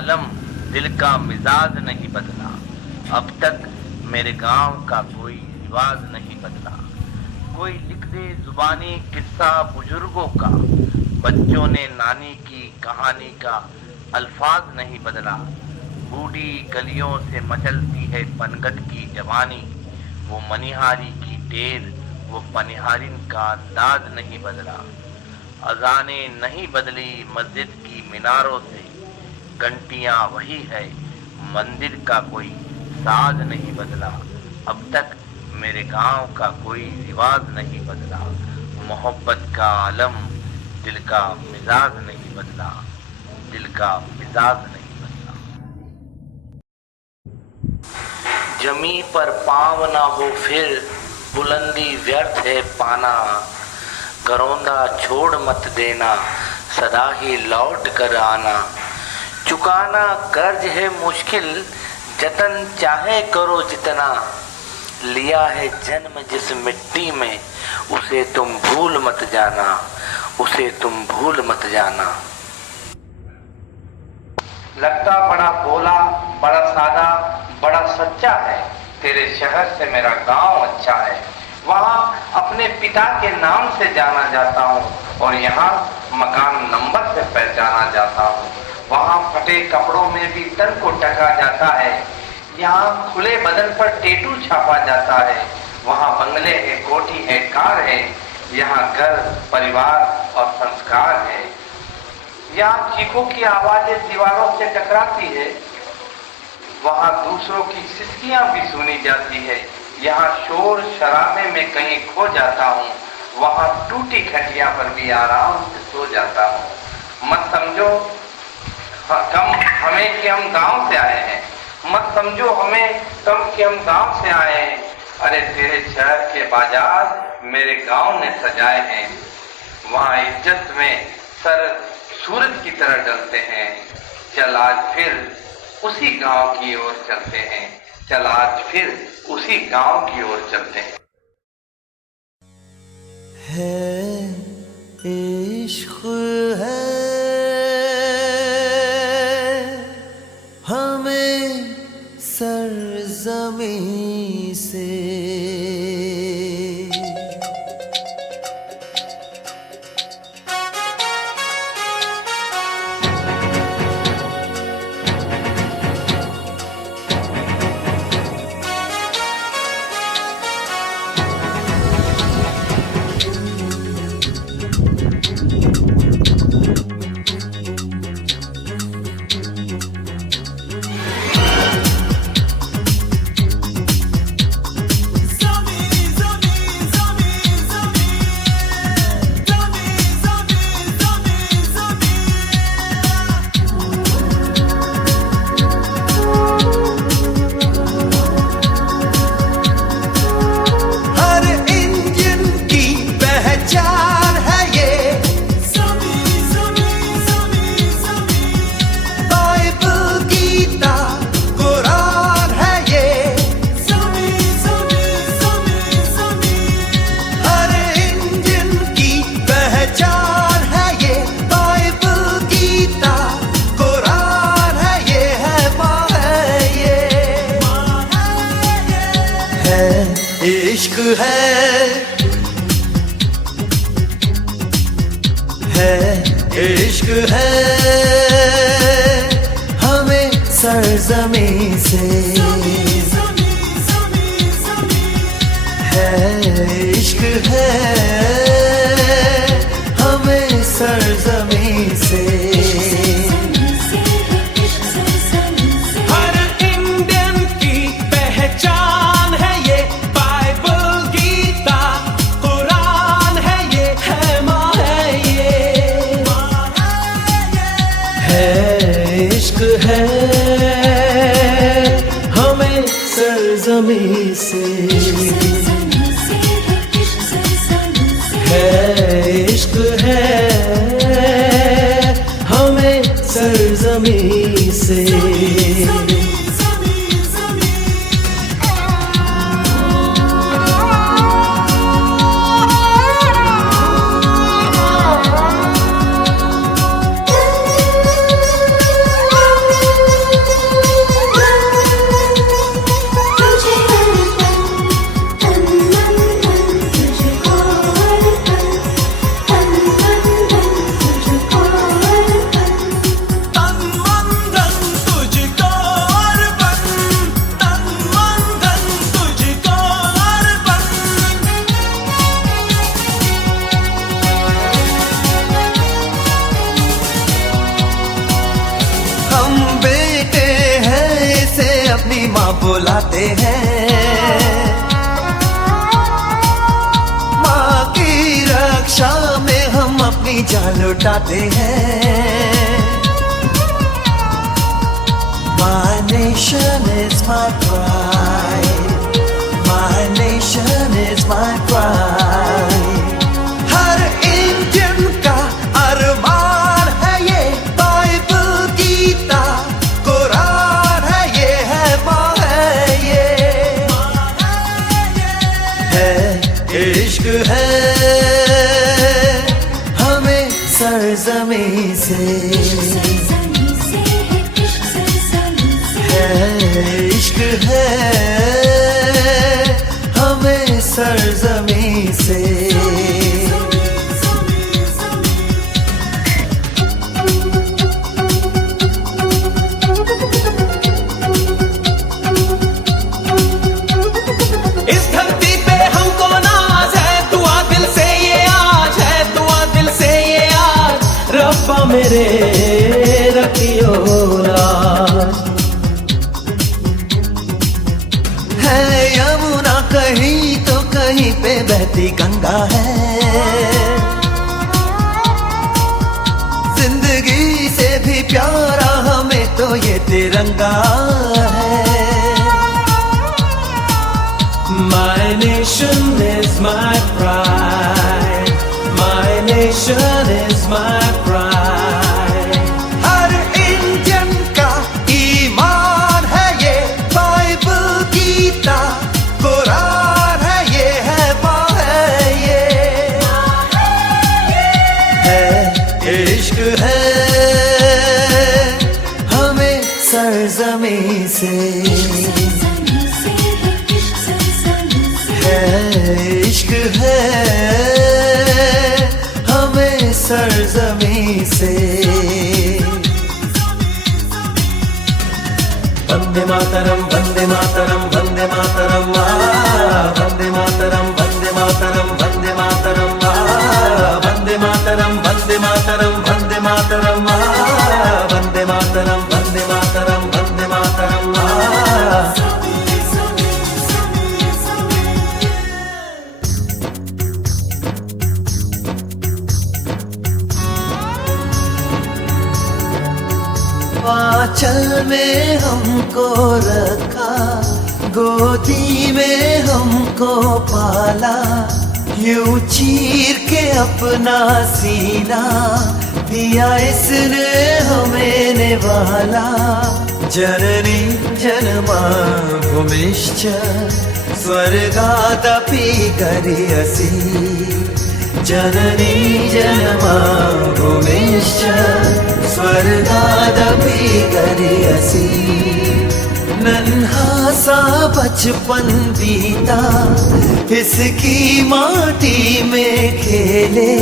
आलम, दिल का मिजाज नहीं बदला। अब तक मेरे गांव का कोई रिवाज नहीं बदला। कोई लिख दे जुबानी किस्सा बुजुर्गों का, बच्चों ने नानी की कहानी का अल्फाज नहीं बदला। बूढ़ी गलियों से मचलती है पनगट की जवानी, वो मनिहारी की टेर, वो पनिहारिन का अंदाज नहीं बदला। अजाने नहीं बदली मस्जिद की मीनारों से, घंटियां वही है, मंदिर का कोई साज नहीं बदला। अब तक मेरे गांव का कोई रिवाज नहीं बदला। मोहब्बत का आलम, दिल का मिजाज नहीं बदला, दिल का मिजाज नहीं बदला। जमी पर पाँव ना हो फिर, बुलंदी व्यर्थ है पाना। करौंदा छोड़ मत देना, सदा ही लौट कर आना। चुकाना कर्ज है मुश्किल, जतन चाहे करो जितना। लिया है जन्म जिस मिट्टी में, उसे तुम भूल मत जाना, उसे तुम भूल मत जाना। लगता बड़ा भोला, बड़ा सादा, बड़ा सच्चा है, तेरे शहर से मेरा गांव अच्छा है। वहाँ अपने पिता के नाम से जाना जाता हूँ और यहाँ मकान नंबर से पहचाना जाता हूँ। वहाँ फटे कपड़ों में भी तन को ढका जाता है, यहाँ खुले बदन पर टेटू छापा जाता है। वहाँ बंगले है, कोठी है, कार है, यहाँ घर, परिवार और संस्कार है। यहाँ चीखों की आवाजें दीवारों से टकराती है, वहाँ दूसरों की सिसकियां भी सुनी जाती है। यहाँ शोर शराबे में कहीं खो जाता हूँ, वहाँ टूटी खटिया पर भी आराम से सो जाता हूँ। मत समझो हमें कि हम गांव से आए हैं, मत समझो हमें कम कि हम गांव से आए हैं। अरे तेरे शहर के बाजार मेरे गांव ने सजाए हैं, वहाँ इज्जत में सर सूरज की तरह डलते हैं। चल आज फिर उसी गांव की ओर चलते हैं, चल आज फिर उसी गांव की ओर चलते हैं। है इश्क है हमें सरज़मीं से, इश्क है इश्क है हमें सरज़मीं से, है इश्क है हमें सरज़मीं से। इश्क है हमें सरज़मीं से, है इश्क है हमें सरज़मीं से। अपनी माँ बुलाते हैं। माँ की रक्षा में हम अपनी जान लुटाते हैं। My nation is my pride. My nation is my pride. Her Indian का अरमान है ये, बाइबल गीता कुरान है ये, है माँ है ये, है इश्क है हमें सरजमी से, इश्क है हमें सरजमी से। इस धरती पे हमको नाज है, दुआ दिल से ये आज है, दुआ दिल से ये आज। रब्बा मेरे रखियो राज। यमुना कहीं तो कहीं पे बहती गंगा है, जिंदगी से भी प्यारा हमें तो ये तिरंगा है। My nation is my pride. My nation is my pride. Her Indian का ईमान है ये, बाइबल गीता कुरान है ये, है माँ है ये, है इश्क है हमें सरजमी से, है इश्क है हमें सरजमी से। वंदे मातरम वंदे मातरम वंदे मातरम, वंदे मातरम वंदे मातरम वंदे मातरम, वंदे मातरम वंदे मातरम वंदे मातरम, वंदे मातरम वंदे मातरम वंदे मातरम। आंचल में हमको रखा, गोदी में हमको पाला, यूं चीर के अपना सीना दिया इसने हमें निवाला। जननी जन्मा भूमिश्च स्वर्गादपि गरियसि, जननी जन्मा भूमिश्च स्वर्गादपि गरियसि। नन्हा सा बचपन बीता इसकी माटी में खेले,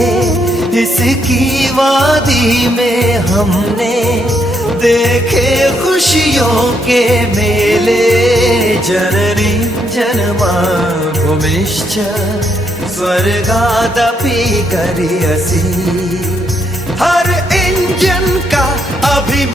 इसकी वादी में हमने देखे खुशियों के मेले। जननी जन्मा भूमिश्च स्वर्गादपि गरियसि। हर इंडियन का अभिमान